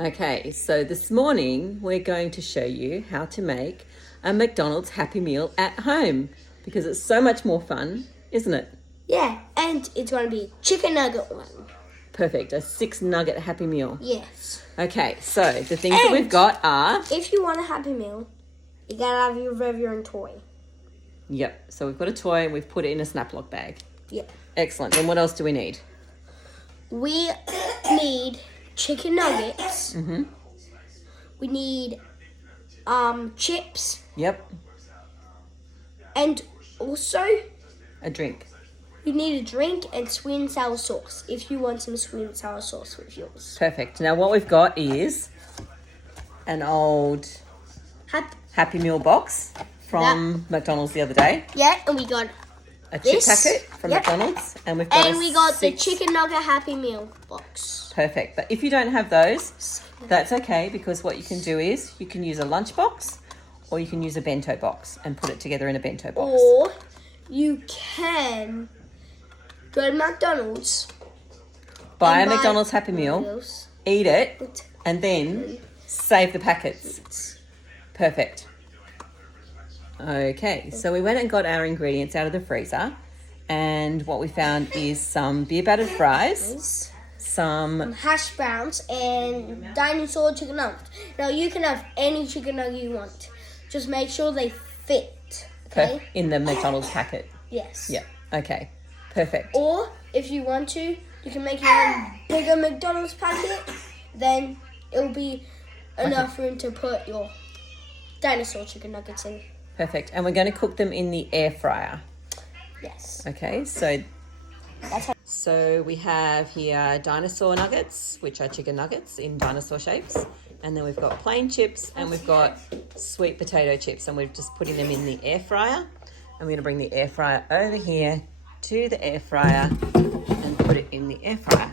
Okay, so this morning we're going to show you how to make a McDonald's Happy Meal at home because it's so much more fun, isn't it? Yeah, and it's going to be a chicken nugget one. Perfect, a 6-nugget Happy Meal. Yes. Okay, so the things that we've got are... If you want a Happy Meal, you gotta have your own toy. Yep, so we've got a toy and we've put it in a Snap-Lock bag. Yep. Excellent, then what else do we need? We need chicken nuggets. Mm-hmm. We need chips. Yep. And also... A drink. You need a drink and sweet and sour sauce if you want some sweet and sour sauce with yours. Perfect. Now what we've got is an old Happy Meal box from McDonald's the other day. Yeah, and we got a chip packet from McDonald's, and we've got the chicken nugget Happy Meal box. Perfect. But if you don't have those, that's okay, because what you can do is you can use a lunch box or you can use a bento box and put it together in a bento box. Or you can go to McDonald's, buy a McDonald's Happy Meal, eat it, and then save the packets. Perfect. Okay, so we went and got our ingredients out of the freezer, and what we found is some beer battered fries, some hash browns, and dinosaur chicken nuggets. Now you can have any chicken nugget you want. Just make sure they fit. Okay? In the McDonald's packet. Yes. Yeah. Okay. Perfect. Or if you want to, you can make your own bigger McDonald's packet. Then it'll be enough room to put your dinosaur chicken nuggets in. Perfect. And we're going to cook them in the air fryer. Yes. Okay, so we have here dinosaur nuggets, which are chicken nuggets in dinosaur shapes. And then we've got plain chips and we've got sweet potato chips. And we're just putting them in the air fryer. And we're going to bring the air fryer over here to the air fryer and put it in the air fryer.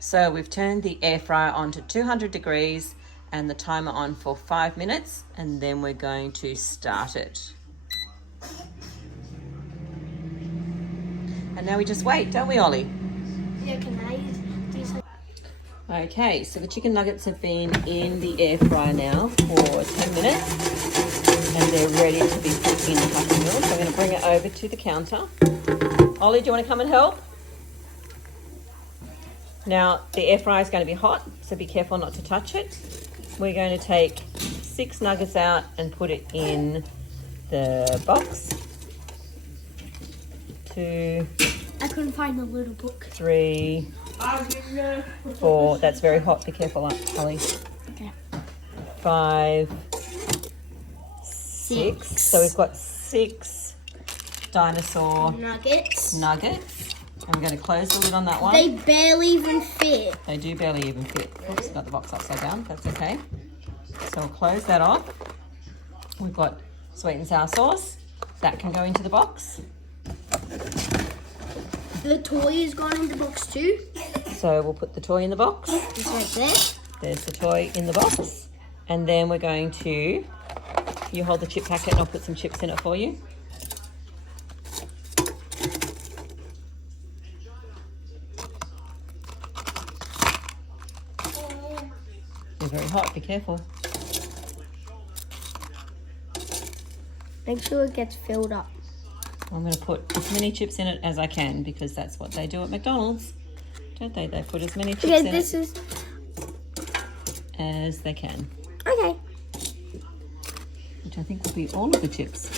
So we've turned the air fryer on to 200 degrees and the timer on for 5 minutes, and then we're going to start it. And now we just wait, don't we, Ollie? Yeah, can I do something? Okay, so the chicken nuggets have been in the air fryer now for 10 minutes, and they're ready to be put in the Happy Meal. So I'm going to bring it over to the counter. Ollie, do you want to come and help? Now, the air fryer is going to be hot, so be careful not to touch it. We're going to take 6 nuggets out and put it in the box. 2, I couldn't find the little book. 3, 4. That's very hot. Be careful, Ollie. Okay. 5, 6. So we've got 6 dinosaur nuggets. I'm going to close the lid on that one. They barely even fit. They do barely even fit. Oops, got the box upside down. That's okay. So we'll close that off. We've got sweet and sour sauce. That can go into the box. The toy has gone in the box too. So we'll put the toy in the box. It's right there. There's the toy in the box. And then we're going to... You hold the chip packet and I'll put some chips in it for you. They're very hot, be careful. Make sure it gets filled up. I'm going to put as many chips in it as I can because that's what they do at McDonald's, don't they? They put as many chips in it as they can. Okay. Which I think will be all of the chips.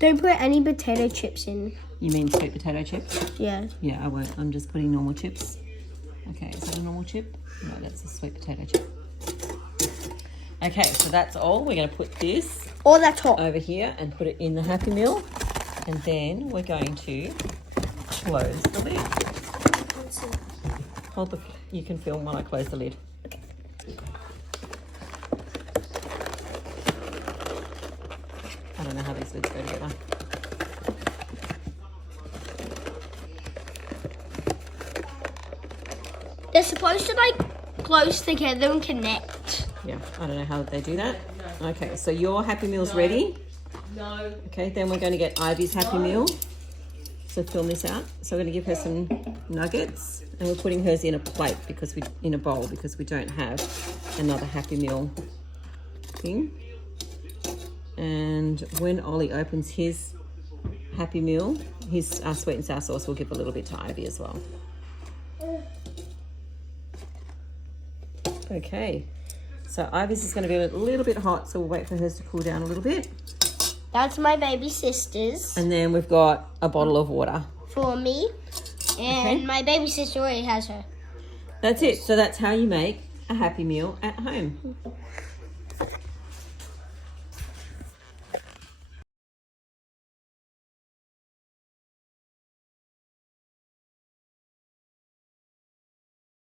Don't put any potato chips in. You mean sweet potato chips? Yeah. Yeah, I won't. I'm just putting normal chips. Okay, is that a normal chip? No, that's a sweet potato chip. Okay, so that's all. We're going to put this that's hot. over here and put it in the Happy Meal. And then we're going to close the lid. You can film while I close the lid. Okay. I don't know how these lids go together. They're supposed to close together and connect. Yeah, I don't know how they do that. Okay, so your Happy Meal's ready. No. Okay, then we're going to get Ivy's Happy Meal. So film this out. So we're going to give her some nuggets, and we're putting hers in a plate in a bowl because we don't have another Happy Meal thing. And when Ollie opens his Happy Meal, his sweet and sour sauce, we'll give a little bit to Ivy as well. Okay, so Ivy's is going to be a little bit hot, so we'll wait for hers to cool down a little bit. That's my baby sister's. And then we've got a bottle of water. For me. And Okay. my baby sister already has her. That's it. So that's how you make a Happy Meal at home.